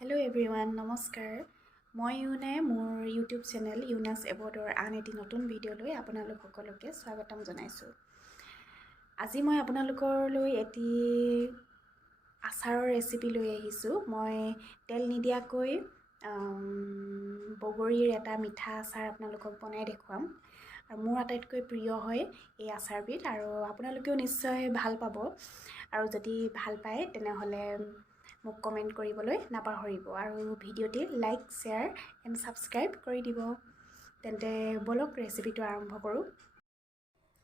Hello everyone, নমস্কাৰ। মই ইউনাই মোৰ ইউটিউব চেনেল ইউনাছ এবৰ্ডৰ আন এটি নতুন ভিডিঅ'লৈ আপোনালোক সকলোকে স্বাগতম জনাইছোঁ। আজি মই আপোনালোকলৈ এটি আচাৰৰ ৰেচিপি লৈ আহিছোঁ। মই তেল নিদিয়াকৈ বগৰীৰ এটা মিঠা আচাৰ আপোনালোকক বনাই দেখুৱাম। আৰু মোৰ আটাইতকৈ প্ৰিয় হয় এই আচাৰবিধ আৰু আপোনালোকেও নিশ্চয় ভাল পাব। আৰু যদি ভাল পায় তেনেহ'লে মোক কমেণ্ট কৰিবলৈ নাপাহৰিব আৰু ভিডিঅ'টি লাইক, শ্বেয়াৰ এণ্ড ছাবস্ক্ৰাইব কৰি দিব। তেন্তে বলক ৰেচিপিটো আৰম্ভ কৰোঁ।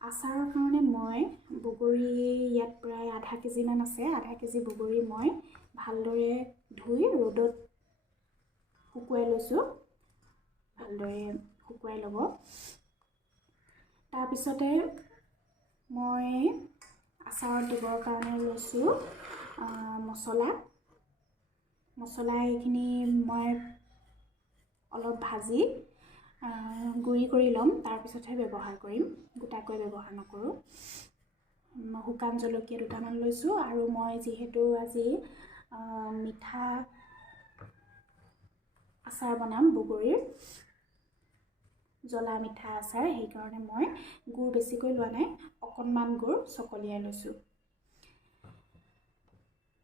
আচাৰৰ কাৰণে মই বগৰী ইয়াত প্ৰায় আধা কেজিমান আছে। আধা কেজি বগৰী মই ভালদৰে ধুই ৰ'দত শুকুৱাই লৈছোঁ। ভালদৰে শুকুৱাই ল'ব। তাৰপিছতে মই আচাৰত দিবৰ কাৰণে লৈছোঁ মছলা এইখিনি মই অলপ ভাজি গুড়ি কৰি ল'ম, তাৰপিছতহে ব্যৱহাৰ কৰিম, গোটাকৈ ব্যৱহাৰ নকৰোঁ। শুকান জলকীয়া দুটামান লৈছোঁ আৰু মই যিহেতু আজি মিঠা আচাৰ বনাম, বগৰীৰ জ্বলা মিঠা আচাৰ, সেইকাৰণে মই গুড় বেছিকৈ লোৱা নাই, অকণমান গুড় চকলিয়াই লৈছোঁ।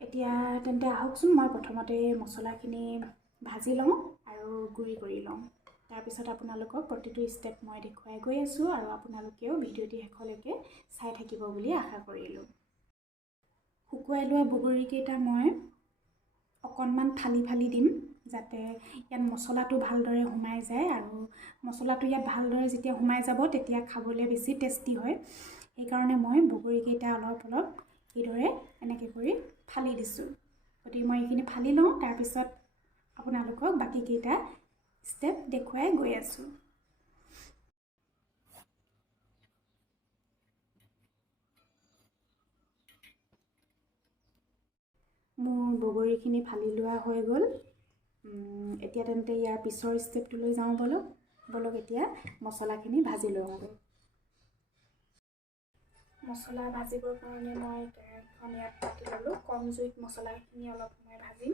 এতিয়া তেন্তে আহকচোন, মই প্ৰথমতে মছলাখিনি ভাজি লওঁ আৰু গুড়ি কৰি লওঁ। তাৰপিছত আপোনালোকক প্ৰতিটো ষ্টেপ মই দেখুৱাই গৈ আছোঁ আৰু আপোনালোকেও ভিডিঅ'টি শেষলৈকে চাই থাকিব বুলি আশা কৰিলোঁ। শুকুৱাই লোৱা বগৰীকেইটা মই অকণমান ফালি দিম, যাতে ইয়াত মছলাটো ভালদৰে সোমাই যায় আৰু মছলাটো ইয়াত ভালদৰে যেতিয়া সোমাই যাব তেতিয়া খাবলৈ বেছি টেষ্টি হয়। সেইকাৰণে মই বগৰীকেইটা অলপ এইদৰে এনেকৈ কৰি ফালি দিছোঁ। গতিকে মই এইখিনি ফালি লওঁ, তাৰপিছত আপোনালোকক বাকীকেইটা ষ্টেপ দেখুৱাই গৈ আছোঁ। মোৰ বগৰীখিনি ফালি লোৱা হৈ গ'ল। এতিয়া তেন্তে ইয়াৰ পিছৰ ষ্টেপটোলৈ যাওঁ বলক এতিয়া মছলাখিনি ভাজি লওঁগৈ। মছলা ভাজিবৰ কাৰণে মই কেৰাহীখন ইয়াত পাতি ল'লোঁ। কম জুইত মছলাখিনি অলপ সময় ভাজিম।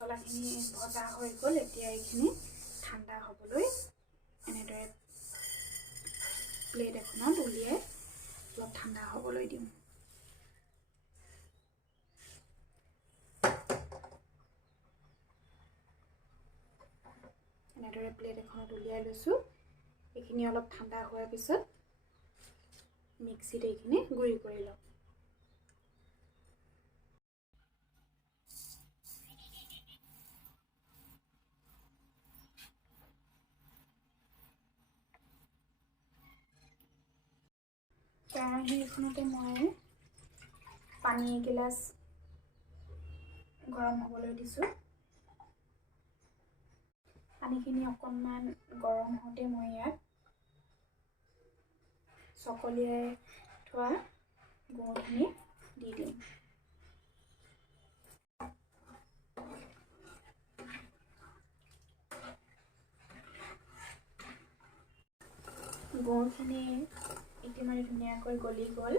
মছলাখিনি ভজা হৈ গ'ল। এতিয়া এইখিনি ঠাণ্ডা হ'বলৈ এনেদৰে প্লেট এখনত উলিয়াই অলপ ঠাণ্ডা হ'বলৈ দিম। এনেদৰে প্লেট এখনত উলিয়াই লৈছোঁ। এইখিনি অলপ ঠাণ্ডা হোৱাৰ পিছত মিক্সিত এইখিনি গুড়ি কৰি লওঁ। কেৰাহী এখনতে মই পানী এগিলাচ গৰম হ'বলৈ দিছোঁ। পানীখিনি অকণমান গৰম হওঁতে মই ইয়াত চকলিয়াই থোৱা গুড়খিনি দি দিম। গুড়খিনি ইতিমধ্যে ধুনীয়াকৈ গলি গ'ল।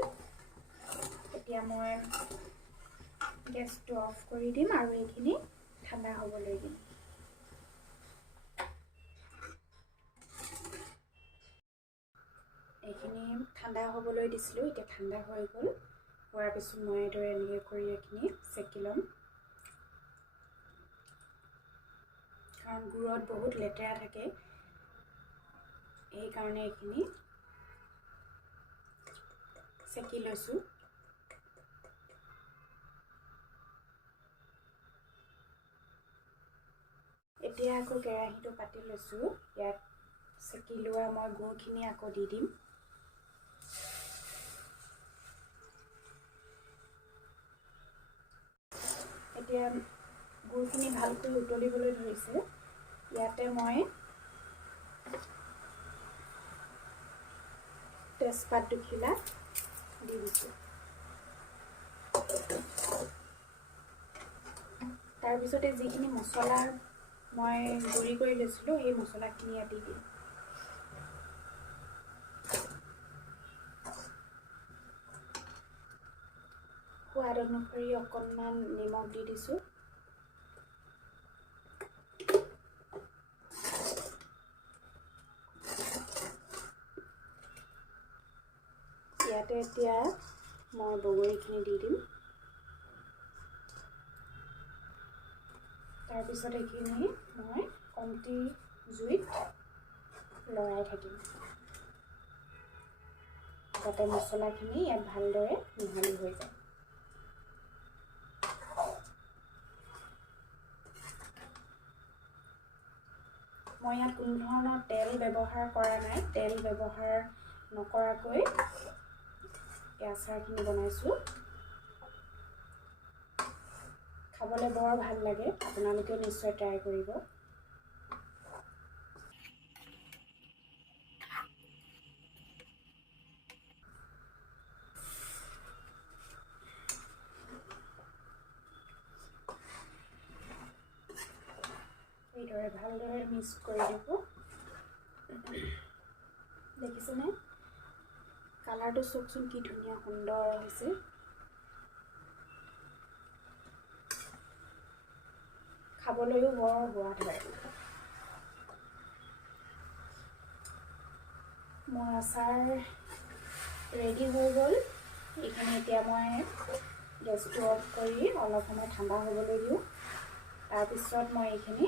এতিয়া মই গেছটো অফ কৰি দিম আৰু এইখিনি ঠাণ্ডা হ'বলৈ দিম। এইখিনি ঠাণ্ডা হ'বলৈ দিছিলোঁ। এতিয়া ঠাণ্ডা হৈ গ'ল। হোৱাৰ পিছত মই এইদৰে এনেকৈ কৰি এইখিনি চেকি ল'ম, কাৰণ গুড়ত বহুত লেতেৰা থাকে, সেইকাৰণে এইখিনি চেকি লৈছোঁ। এতিয়া আকৌ কেৰাহীটো পাতি লৈছোঁ। ইয়াত চেকি লোৱা মই গুড়খিনি আকৌ দি দিম। এতিয়া গুড়খিনি ভালকৈ উতলিবলৈ ধৰিছে। ইয়াতে মই তেজপাত দুখিলা দি দিছোঁ। তাৰপিছতে যিখিনি মছলা মই গুড়ি কৰি লৈছিলোঁ সেই মছলাখিনি ইয়াত দি দিম। সোৱাদ অনুসৰি অকণমান নিমখ দি দিছোঁ। ইয়াতে এতিয়া মই বগৰীখিনি দি দিম। তাৰপিছত এইখিনি মই কমটি জুইত লৰাই থাকিম যাতে মছলাখিনি ইয়াত ভালদৰে মিহলি হৈ যায়। মই ইয়াত কোনো ধৰণৰ তেল ব্যৱহাৰ কৰা নাই। তেল ব্যৱহাৰ নকৰাকৈ এই আচাৰখিনি বনাইছোঁ। খাবলৈ বৰ ভাল লাগে, আপোনালোকে নিশ্চয় ট্ৰাই কৰিব। এইদৰে ভালদৰে মিক্স কৰি দিব। দেখিছেনে কালাৰটো চাওকচোন কি ধুনীয়া সুন্দৰ হৈছে। খাবলৈও বৰ সোৱাদ হয়। মোৰ আচাৰ ৰেডি হৈ গ'ল। এইখিনি এতিয়া মই গেছটো অফ কৰি অলপ সময় ঠাণ্ডা হ'বলৈ দিওঁ। তাৰপিছত মই এইখিনি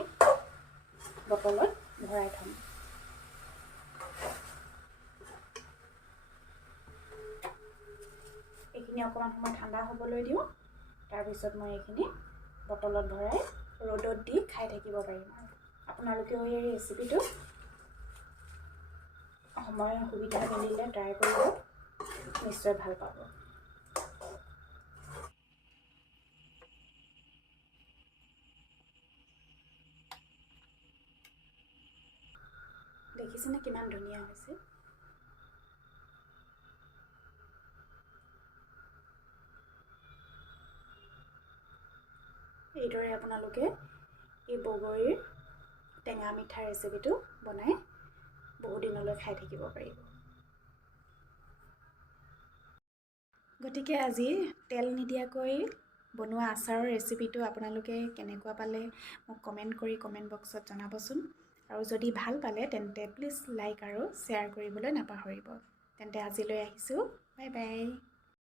বটলত ভৰাই থ'ম। এইখিনি অকণমান সময় ঠাণ্ডা হ'বলৈ দিওঁ। তাৰপিছত মই এইখিনি বটলত ভৰাই ৰ'দত দি খাই থাকিব পাৰিম। আপোনালোকেও এই ৰেচিপিটো সময় সুবিধা মিলিলে ট্ৰাই কৰিব, নিশ্চয় ভাল পাব। দেখিছেনে কিমান ধুনীয়া হৈছে। এইদৰে আপোনালোকে এই বগৰীৰ টেঙা মিঠা ৰেচিপিটো বনাই বহুদিনলৈ খাই থাকিব পাৰিব। গতিকে আজি তেল নিদিয়াকৈ বনোৱা আচাৰৰ ৰেচিপিটো আপোনালোকে কেনেকুৱা পালে মোক কমেণ্ট কৰি কমেণ্ট বক্সত জনাবচোন। আৰু যদি ভাল পালে তেন্তে প্লিজ লাইক আৰু শ্বেয়াৰ কৰিবলৈ নাপাহৰিব। তেন্তে আজিলৈ আহিছোঁ। Bye bye.